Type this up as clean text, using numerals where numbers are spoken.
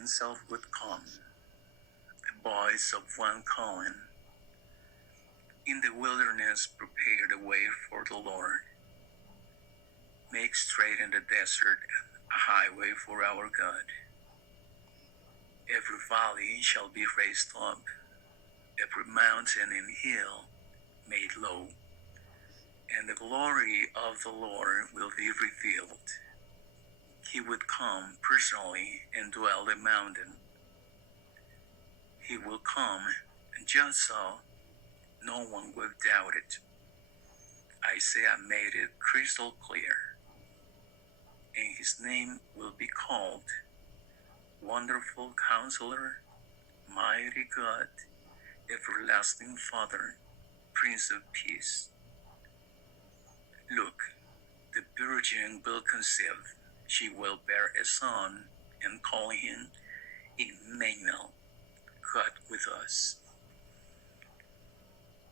himself would come. A voice of one calling, "In the wilderness prepare the way for the Lord. Make straight in the desert a highway for our God. Every valley shall be raised up, every mountain and hill made low, and the glory of the Lord will be revealed. He would come personally and dwell in the mountain. He will come, and just so, no one will doubt it. Isaiah made it crystal clear. And his name will be called Wonderful Counselor, Mighty God, Everlasting Father, Prince of Peace. Look, the virgin will conceive, she will bear a son, and call him Emmanuel, God with us.